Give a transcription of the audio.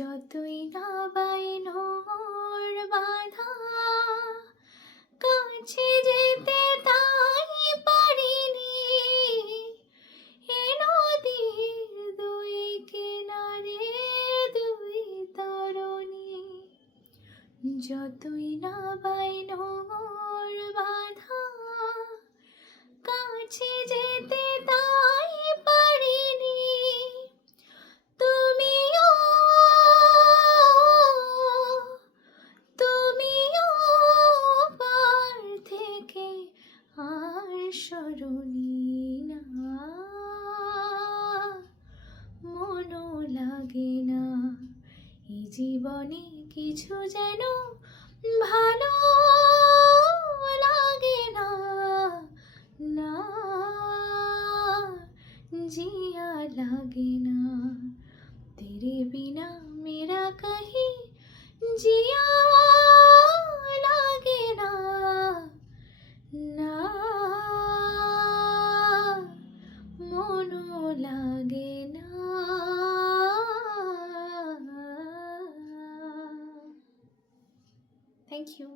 যতই না বাইনোর বাধা, কাছে যেতে তাই পারিনি। এ নদীর দুই কিনারে দুই তরণী, যতই না বাইনোর বাধা, কাছে যেতে তাই পারিনি। তুমিও তুমিও পার থেকে আর সরণি না, মনও লাগে না। এই জীবনে কিছু যেন ভালো লাগে না, না जिया लागे ना। तेरे बिना मेरा कहीं जिया लागे ना, ना মনও লাগে না। Thank you.